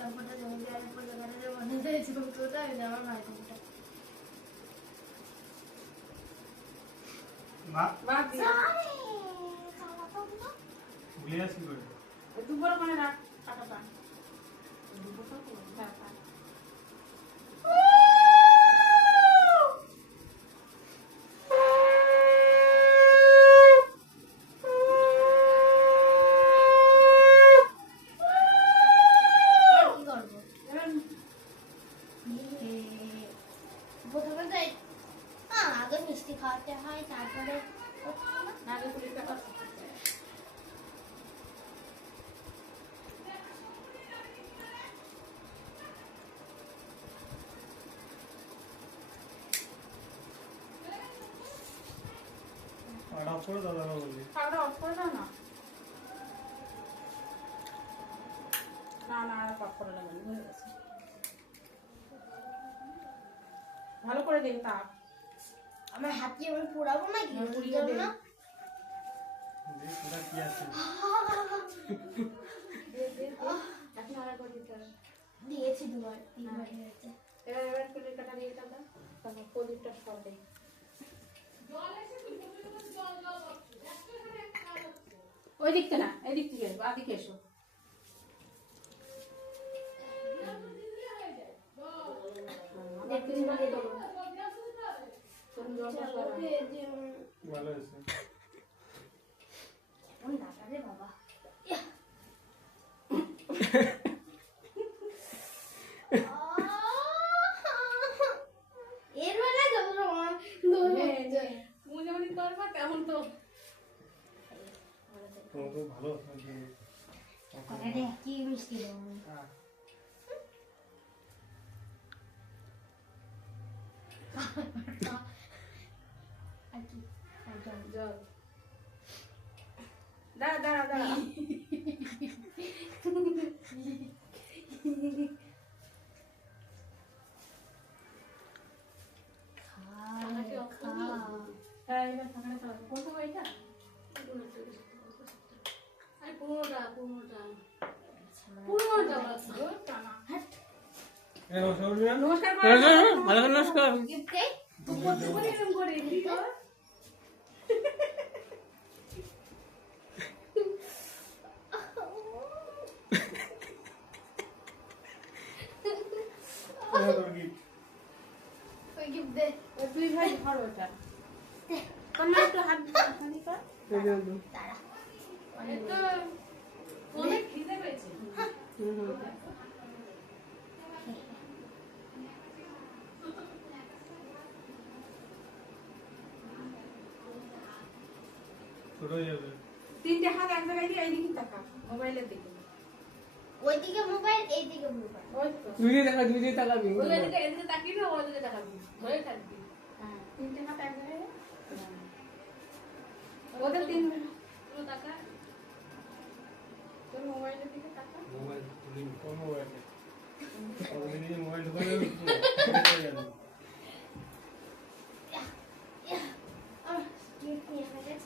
গোলাপ ফোটা জমি দেওয়ার পর যেখানে মনে যায় ছবিটা আমি আমার ভাইটা মা মা দিয়ে ভুলে আসি করে দুপুর মানে রাত কাটাটা দুপুর তো হ্যাঁ খাওয়াতে হয় তারপরে আগে পুলিশ টাকা আর অফ করে দাদা বলবি খাওয়া অফ করে দাও না না না আর অফ করে লাগবে হয়ে গেছে ভালো করে দে তা আমার হাত দিয়ে আমি পোড়াবো না কি পুড়িয়ে দে না দেখ পুরা কি আছে এখন আর করে দিতে হবে দিয়েছি তিনবার দিয়েছে এবার পুলিশ টাকা দিয়ে দাও তারপর প্রদীপটা সর দে ওই দিকটা না এই দিক থেকে বাদিকে এসো ভালো আছে ওই দাদা রে বাবা এর বেলা যত তুমি যেমন করবা তেমন তো তো ভালো আরে কি মিষ্টি হ্যাঁ জল দাঁড়া দাঁড়া দাঁড়া হ্যাঁ এবার থাকাটা চালাবো কোন সময় এটা নমস্কার ভালো নমস্কার তুই ভাই ধর ওটা তোমরা একটু হাত হানি কর অনেক খিদে পেয়েছে ছোট হয়ে যাবে তিনটে হাত এক জায়গায় দিয়ে এইদিকে তাকা মোবাইলের দিকে ওইদিকে মোবাইল এইদিকে মোবাইল ওই তো দুই দিকে তাকাবি ওই দিকে এদিকে তাকিয়ে না ওই দিকে তাকাবি ধরে থাকবি হ্যাঁ তিনটে হাত এক জায়গায় ওদের তিন পুরো তাকা তোর মোবাইলের দিকে তাকা মোবাইল তুমি কোন মোবাইল মোবাইল ঢুকালে